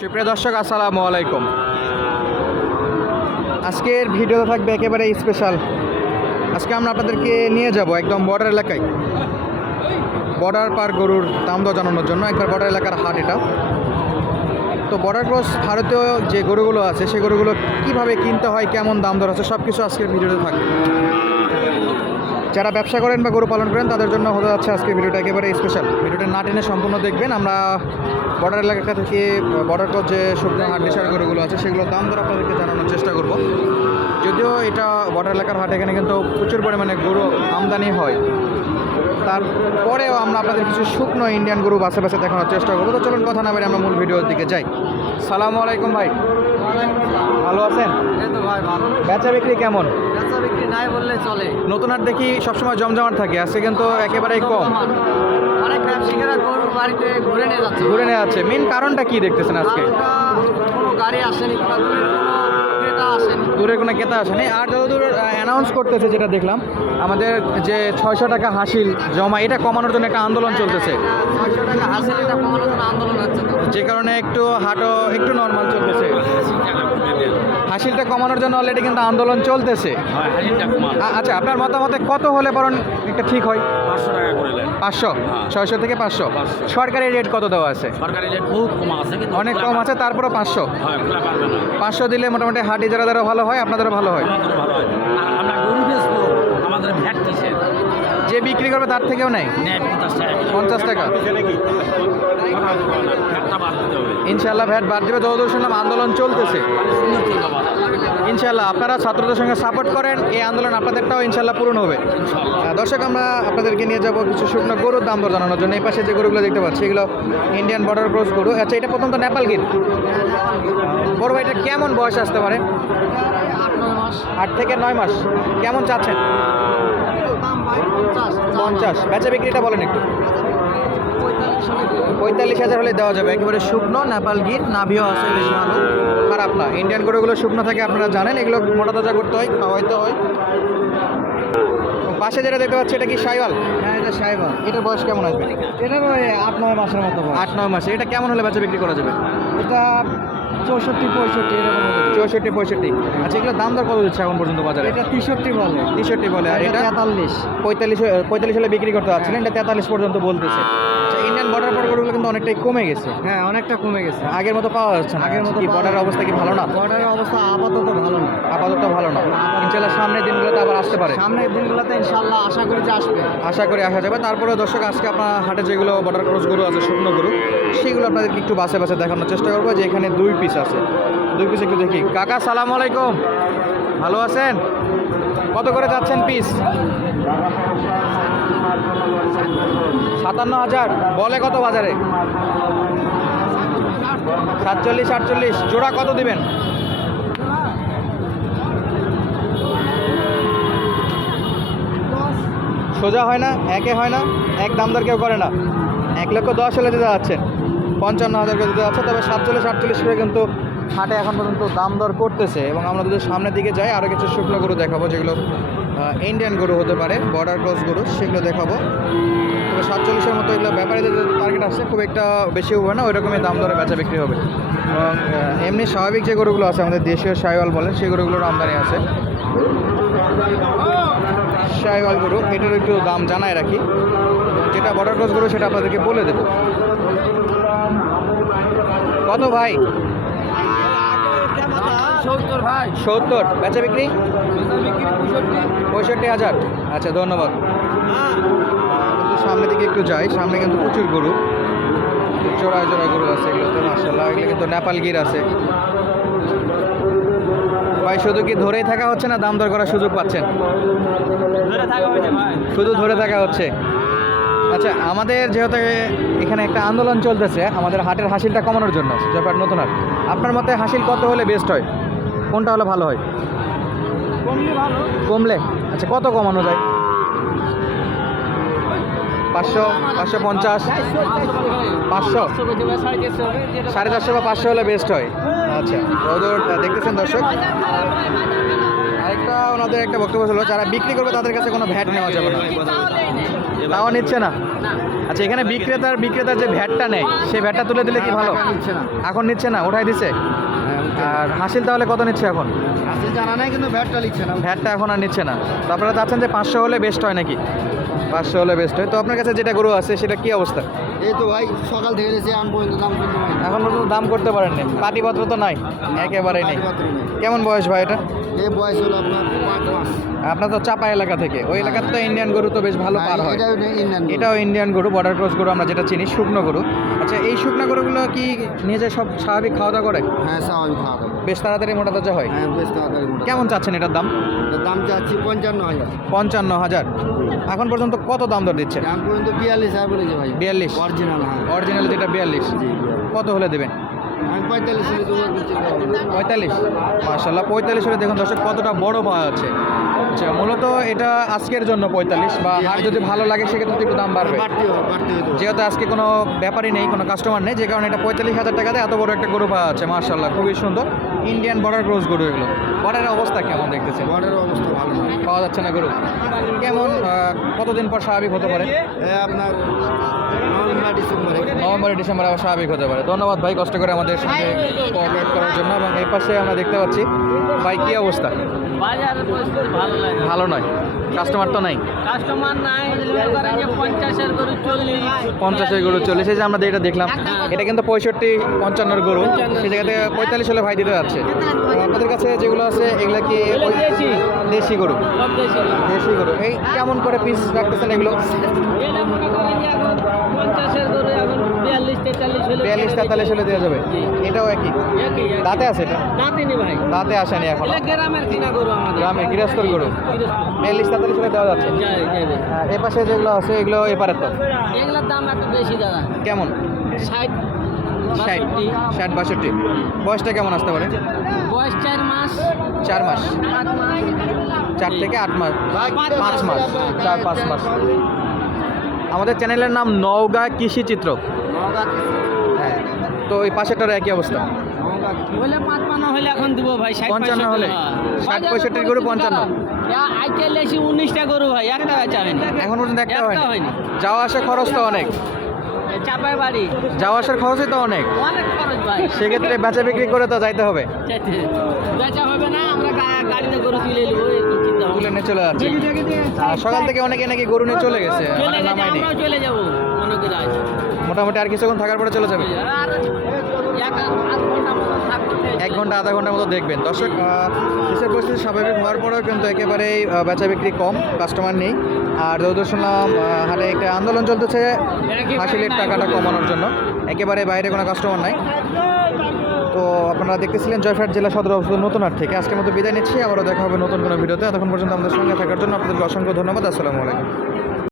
সুপ্রিয় দর্শক, আসসালামু আলাইকুম। আজকের ভিডিও থাকবে একেবারে স্পেশাল আজকে আমরা আপনাদেরকে নিয়ে যাব একদম বর্ডার এলাকায়। বর্ডার পার গরুর দাম দর জানানোর জন্য, একবার বর্ডার এলাকার হাট এটা। তো বর্ডার ক্রস ভারতীয় যে গরুগুলো আছে, সে গরুগুলো কীভাবে কিনতে হয়, কেমন দাম দর আছে সব কিছু আজকের ভিডিওতে থাকবে। যারা ব্যবসা করেন বা গরু পালন করেন তাদের জন্য হতে যাচ্ছে আজকে ভিডিওটা একেবারে স্পেশাল ভিডিওটা না টেনে সম্পূর্ণ দেখবেন। আমরা বর্ডার এলাকা থেকে বর্ডার ক্রস যে শুকনো হাট বিশাল গরুগুলো আছে সেগুলোর দাম দর আপনাদেরকে জানানোর চেষ্টা করব। যদিও এটা বর্ডার এলাকার হাট এখানে কিন্তু প্রচুর পরিমাণে গরু আমদানি হয়। তারপরেও আমরা আপনাদের কিছু শুকনো ইন্ডিয়ান গরু বাসে বাসে দেখানোর চেষ্টা করব। তো চলুন কথা না বেরিয়ে আমরা মূল ভিডিওর দিকে যাই। সালামু আলাইকুম ভাই। ভালো আছেন? বেচা বিক্রি কেমন? বেচা বিক্রি নাই বললে চলে। নতুন হাট দেখি সবসময় জমজমাট থাকে আজকে কিন্তু একেবারেই কম। অনেক ব্যবসায়ীরা গরু বাড়িতে ঘুরে নিয়ে যাচ্ছে। ঘুরে নিয়ে আছে মেন কারণটা কি দেখতেছেন আজকে? কোনো গাড়ি আসেনি বা দূরের কোনো ক্রেতা আসেনি। দূরে আর যতদূর অ্যানাউন্স করতেছে যেটা দেখলাম আমাদের যে ছয়শো টাকা হাসিল জমা এটা কমানোর জন্য একটা আন্দোলন চলতেছে। যে কারণে একটু হাটও একটু নর্মাল চলতেছে। হাসিলটা কমানোর জন্য অলরেডি কিন্তু আন্দোলন চলতেছে। আচ্ছা আপনার মতামতে কত হলে বরং একটা ঠিক হয়? পাঁচশো টাকা করে পাঁচশো? ছয়শো থেকে পাঁচশো? সরকারি রেট কত দেওয়া আছে? অনেক কম আছে তারপরও পাঁচশো? হয় পাঁচশো দিলে মোটামুটি হাট ইজারাদারও ভালো হয় আপনাদেরও ভালো হয়। আমাদের হয়। ভ্যাট যে বিক্রি করবে তার থেকেও নেই নেয় পঞ্চাশ টাকা। ইনশাল্লাহ ভ্যাট বাদ দিবে। যতদূর শুনলাম আন্দোলন চলতেছে। ইনশাল্লাহ আপনারা ছাত্রদের সঙ্গে সাপোর্ট করেন। এই আন্দোলন আপনাদেরটাও ইনশাল্লাহ পূরণ হবে। দর্শক আমরা আপনাদেরকে নিয়ে যাব কিছু শুকনো গরুর দাম দর জানানোর জন্য। এই পাশে যে গরুগুলো দেখতে পাচ্ছি এগুলো ইন্ডিয়ান বর্ডার ক্রস গরু। আচ্ছা এটা প্রথম তো নেপাল গির? বড় ভাই এটা কেমন বয়স আসতে পারে? আট থেকে নয় মাস। কেমন চাচ্ছেন? পঞ্চাশ বেচা বিক্রিটা বলেন একটু। পঁয়তাল্লিশ হাজার হলে দেওয়া যাবে। একেবারে শুকনো নেপাল গির নাভিও আছে বেশ ভালো। খারাপ না। ইন্ডিয়ান গরুগুলো শুকনো থাকে আপনারা জানেন। এগুলো মোটা তাজা করতে হয় খাওয়াইতে হয়। পাশে যেটা দেখতে পাচ্ছি এটা কি সাইওয়াল? হ্যাঁ এটা সাইবার এটার বয়স কেমন আসবে? এটার ওই আট নয় মাসের মতো আট নয় মাসে এটা কেমন হলে বাচ্চা বিক্রি করা যাবে? এটা চৌষট্টি পঁয়ষট্টি এরকম চৌষট্টি পঁয়ষট্টি। আচ্ছা এগুলো দাম দর কত দিচ্ছে এখন পর্যন্ত বাজারে? এটা তেষট্টি বলে। তেষট্টি বলে আর এটা তেতাল্লিশ। পঁয়তাল্লিশ পঁয়তাল্লিশ হলে বিক্রি করতে পারছিলেন এটা তেতাল্লিশ পর্যন্ত বলতেছে। ইন্ডিয়ান বর্ডার পর কিন্তু অনেকটাই কমে গেছে। হ্যাঁ অনেকটা কমে গেছে। আগের মতো পাওয়া যাচ্ছে না। আগের মতো বর্ডারের অবস্থা কি ভালো না? বর্ডারের অবস্থা আপাতত ভালো না। আপাতত ভালো না। ইনশাল্লাহ সামনের দিনগুলোতে আবার আসতে পারে। সামনের দিনগুলোতে ইনশাল্লাহ আশা করি যে আসবে। আশা করি আসা যাবে। তারপরে দর্শক আজকে আপনার হাটে যেগুলো বর্ডার ক্রস গরু আছে শুকনো গরু সেগুলো আপনাদেরকে একটু বাসে বাসে দেখানোর চেষ্টা করব। যে এখানে দুই পিস আছে। দুই পিস একটু দেখি। কাকা সালাম আলাইকুম। ভালো আছেন? কত করে যাচ্ছেন পিস সাতান্ন হাজার। বলে কত বাজারে? সাতচল্লিশ আটচল্লিশ। জোড়া কত দিবেন? সোজা হয় না, একে হয় না, এক দাম দর কেউ করে না। এক লক্ষ দশ হলে দিতে যাচ্ছেন পঞ্চান্ন হাজার করে দিতে যাচ্ছে, তবে সাতচল্লিশ, আটচল্লিশ করে কিন্তু হাটে এখন পর্যন্ত দাম দর করতেছে এবং আমরা যদি সামনের দিকে যাই আরও কিছু শুকনো গরু দেখাবো, যেগুলো ইন্ডিয়ান গরু হতে পারে বর্ডার ক্রস গরু, সেগুলো দেখাবো। তবে সাতচল্লিশের মতো এগুলো ব্যাপারীদের টার্গেট আছে খুব একটা বেশি হবে না ওই রকমই দাম দরে বেচা বিক্রি হবে। এবং এমনি স্বাভাবিক যে গরুগুলো আছে, আমাদের দেশীয় সাইওয়াল বলেন, সেই গরুগুলোর আমদানি আছে। শাহিওয়াল গরু এটার একটু দাম জানাই রাখি। যেটা বর্ডার ক্রস গরু সেটা আপনাদেরকে বলে দেবো। কত ভাই? সত্তর বেচা বিক্রি? পঁয়ষট্টি। হাজার। আচ্ছা ধন্যবাদ। কিন্তু সামনের দিকে একটু যাই সামনে কিন্তু প্রচুর গরু। জোড়ায় জোড়ায় গরু আছে এগুলোতে মার্শাল্লাহ এগুলো কিন্তু নেপাল গির আছে। ভাই শুধু কি ধরেই থাকা হচ্ছে না দাম দর করার সুযোগ পাচ্ছেন শুধু ধরে থাকা হচ্ছে আচ্ছা আমাদের যেহেতু এখানে একটা আন্দোলন চলতেছে আমাদের হাটের হাসিলটা কমানোর জন্য জয়পাট নতুন হাট আপনার মতে হাসিল কত হলে বেস্ট হয় কোনটা হলে ভালো হয় কমলে আচ্ছা কত কমানো যায় পাঁচশো পাঁচশো পঞ্চাশ পাঁচশো সাড়ে চারশো বা পাঁচশো হলে বেস্ট হয় আচ্ছা ওদের দেখতেছেন দর্শক? আরেকটা ওনাদের একটা বক্তব্য ছিল যারা বিক্রি করবে তাদের কাছে কোনো ভ্যাট নেওয়া যাবে না। তাও নিচ্ছে না? আচ্ছা এখানে বিক্রেতার বিক্রেতার যে ভ্যাটটা নেয় সেই ভ্যাটটা তুলে দিলে কি ভালো? নিচ্ছে না এখন নিচ্ছে না ওঠাই হ্যাঁ আর হাসিল তাহলে কত নিচ্ছে এখন? আসলে জানা নাই কিন্তু ভ্যাটটা লিখছে না। ভ্যাটটা এখন আর নিচ্ছে না। তো আপনারা চাচ্ছেন যে পাঁচশো হলে বেস্ট হয় নাকি? পাঁচশো হলে বেস্ট হয়। তো আপনার কাছে যেটা গরু আছে সেটা কি অবস্থা? এই তো ভাই সকাল থেকে এসে আন পর্যন্ত দাম করতে পারেন এখন পর্যন্ত দাম করতে পারেননি। পাটিপত্র তো নাই একেবারেই নেই। কেমন বয়স ভাই এটা? এই বয়স হলো আপনার পাঁচ মাস। আপনার তো চাপা এলাকা থেকে। ওই এলাকার তো ইন্ডিয়ান গরু তো বেশ ভালো পার হয়। এটাও ইন্ডিয়ান গরু। বর্ডার ক্রস গরু আমরা যেটা চিনি শুকনো গরু। আচ্ছা এই শুকনো গরুগুলো কি নিজে সব স্বাভাবিক খাওয়া দাওয়া করে? হ্যাঁ স্বাভাবিক খাওয়া দাওয়া বেশ তাড়াতাড়ি মোটা তাজা হয়? হ্যাঁ বেশ তাড়াতাড়ি। কেমন চাচ্ছেন এটার দাম? দাম চাচ্ছি পঞ্চান্ন হাজার। পঞ্চান্ন হাজার। এখন পর্যন্ত কত দাম দর দিচ্ছে? দাম পর্যন্ত বিয়াল্লিশ হাজার বলেছে ভাই। বিয়াল্লিশ। অরিজিনাল হ্যাঁ অরিজিনাল যেটা বিয়াল্লিশ। জি, কত হলে দেবেন? পঁয়তাল্লিশ মার্শাল্লাহ পঁয়তাল্লিশ? হলে দেখুন দর্শক কতটা বড় পাওয়া যাচ্ছে আচ্ছা মূলত এটা আজকের জন্য পঁয়তাল্লিশ বা হাট যদি ভালো লাগে সেক্ষেত্রে একটু দাম বাড়বে। যেহেতু আজকে কোনো ব্যাপারই নেই কোনো কাস্টমার নেই যে কারণে এটা পঁয়তাল্লিশ হাজার টাকাতে এত বড় একটা গরু পাওয়া যাচ্ছে মার্শাল্লাহ খুবই সুন্দর। ইন্ডিয়ান বর্ডার ক্রস গরু এগুলো। বর্ডারের অবস্থা কেমন দেখতেছেন? বর্ডারের অবস্থা ভালো না। পাওয়া যাচ্ছে না গরু। কেমন কতদিন পর স্বাভাবিক হতে পারে? আপনার নভেম্বর ডিসেম্বরে। নভেম্বর ডিসেম্বর আবার স্বাভাবিক হতে পারে। ধন্যবাদ ভাই কষ্ট করে আমাদের সঙ্গে কোঅপারেট করার জন্য। এবং এই পাশে আমরা দেখতে পাচ্ছি ভাই কী অবস্থা? বাজারের ভালো লাগে। ভালো নয়। কাস্টমার তো নাই? কাস্টমার নাই পঞ্চাশের করে চল্লিশ। পঞ্চাশের গরু চল্লিশ। এই যে আমরা এটা দেখলাম এটা কিন্তু পঁয়ষট্টি পঞ্চান্নর গরু। সেই জায়গাতে পঁয়তাল্লিশ হলে ভাই দিতে যাচ্ছে। আপনাদের কাছে যেগুলো আছে এগুলো কি দেশি। গরু? দেশি। গরু। এই কেমন করে পিস রাখতেছেন এগুলো? বিয়াল্লিশ তেতাল্লিশ হলে দেওয়া যাবে। এটাও একই। দাঁতে আছে এটা? দাঁতে আসেনি এখন। গ্রামে গৃহস্থর গরু? বিয়াল্লিশ তেতাল্লিশ হলে দেওয়া যাচ্ছে? যাই যাবে এ পাশে যেগুলো আছে এগুলো এপারের তো? এগুলোর দাম একটু বেশি দাদা। কেমন? ষাট ষাট ষাট বাষট্টি। বয়সটা কেমন আসতে পারে? বয়স চার মাস। চার মাস। চার থেকে আট মাস। পাঁচ মাস। চার পাঁচ মাস। আমাদের চ্যানেলের নাম নওগাঁ কৃষি চিত্র। হ্যাঁ তো ওই পাশেরটার একই অবস্থা। এখন দিব ভাই পঞ্চান্ন হলে? ষাট বাজারের পঁয়ষট্টির গরু পঞ্চান্ন? উনিশটা গরু ভাই একটা এখন পর্যন্ত একটা হয়নি। যাওয়া আসা খরচ তো অনেক। চাপাই বাড়ি যাওয়া আসার খরচই তো অনেক অনেক খরচ ভাই সেক্ষেত্রে বেচা বিক্রি করে তো যাইতে হবে। বেচা হবে না আমরা গাড়িতে গরু তুলে নেব। তুলে নিয়ে চলে যাচ্ছে। আর সকাল থেকে অনেকে নাকি গরু নিয়ে চলে গেছে। মানে নামায়নি। চলে যাব। মোটামুটি আর কিছুক্ষণ থাকার পরে চলে যাবে। এক ঘণ্টা আধা ঘণ্টার মতো দেখবেন। দর্শক দেশের পরিস্থিতি স্বাভাবিক হওয়ার পরেও কিন্তু একেবারেই বেচা বিক্রি কম কাস্টমার নেই। আর যতদূর শুনলাম হাটে একটা আন্দোলন চলতেছে হাসিলের টাকাটা কমানোর জন্য। একেবারে বাইরে কোনো কাস্টমার নাই। তো আপনারা দেখতেছিলেন জয়ফাট জেলা সদর অবস্থা নতুন হাট থেকে। আজকের মতো বিদায় নিচ্ছি। আবারও দেখা হবে নতুন কোনো ভিডিওতে। এতক্ষণ পর্যন্ত আমাদের সঙ্গে থাকার জন্য আপনাদেরকে অসংখ্য ধন্যবাদ। আসসালামু আলাইকুম।